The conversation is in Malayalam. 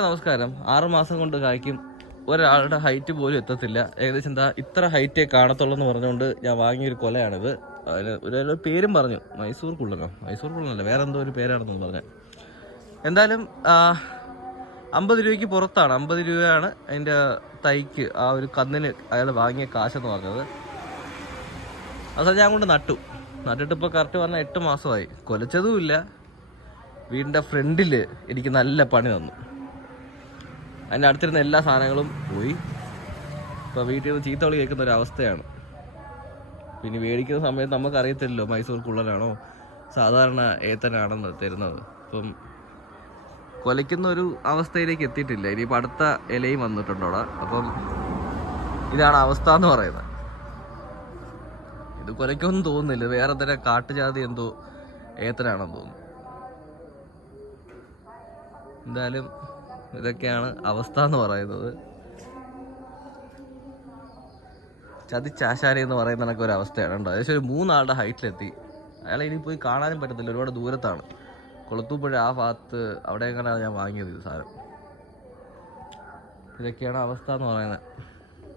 നമസ്കാരം. ആറ് മാസം കൊണ്ട് കായ്ക്കും. ഒരാളുടെ ഹൈറ്റ് പോലും എത്തത്തില്ല. ഏകദേശം എന്താ ഇത്ര ഹൈറ്റേ കാണത്തുള്ളൂ എന്ന് പറഞ്ഞുകൊണ്ട് ഞാൻ വാങ്ങിയൊരു കൊലയാണിത്. അതിന് ഒരു പേരും പറഞ്ഞു. മൈസൂർ കുള്ളനോ മൈസൂർ കുള്ളനല്ല? വേറെ എന്തോ ഒരു പേരാണെന്ന് പറഞ്ഞു. എന്തായാലും അമ്പത് രൂപയ്ക്ക് പുറത്താണ്. അമ്പത് രൂപയാണ് അതിന്റെ തൈക്ക്. ആ ഒരു കന്നിന് അയാൾ വാങ്ങിയ കാശെന്ന് പറഞ്ഞത്. അത് ഞാൻ കൊണ്ട് നട്ടു. നട്ടിട്ട് ഇപ്പോൾ കറക്റ്റ് പറഞ്ഞാൽ എട്ട് മാസമായി. കൊലച്ചതുമില്ല വീടിന്റെ ഫ്രണ്ടിൽ എനിക്ക് നല്ല പണി തന്നു. അതിന്റെ അടുത്തിരുന്ന എല്ലാ സാധനങ്ങളും പോയി. ഇപ്പോൾ വീട്ടിൽ നിന്ന് ചീത്ത വിളി കേൾക്കുന്ന ഒരു അവസ്ഥയാണ്. പിന്നെ മേടിക്കുന്ന സമയത്ത് നമുക്കറിയത്തില്ലല്ലോ മൈസൂർ കുള്ളനാണോ? സാധാരണ ഏത്തനാണെന്ന് തരുന്നത്. അപ്പം കൊലയ്ക്കുന്ന ഒരു അവസ്ഥയിലേക്ക് എത്തിയിട്ടില്ല. ഇനിയിപ്പോൾ അടുത്ത ഇലയും വന്നിട്ടുണ്ട് അപ്പം ഇതാണ് അവസ്ഥ എന്ന് പറയുന്നത്. ഇത് കൊലയ്ക്കൊന്നും തോന്നുന്നില്ല. വേറെ തന്നെ കാട്ടുജാതി എന്തോ ഏത്തനാണെന്ന് തോന്നുന്നു. എന്തായാലും ഇതൊക്കെയാണ് അവസ്ഥ എന്ന് പറയുന്നത് ചതിച്ചാശാരി എന്ന് പറയുന്ന ഒരു അവസ്ഥയാണ് കേട്ടോ. ഏകദേശം ഒരു മൂന്നാളുടെ ഹൈറ്റിലെത്തി അയാളെ ഇനി പോയി കാണാനും പറ്റത്തില്ല. ഒരുപാട് ദൂരത്താണ്. കൊളുത്തുപുഴ ആ ഭാഗത്ത് അവിടെ എങ്ങനെയാണ് ഞാൻ വാങ്ങിയത് ഇത് സാധനം. ഇതൊക്കെയാണ് അവസ്ഥ എന്ന് പറയുന്നത്.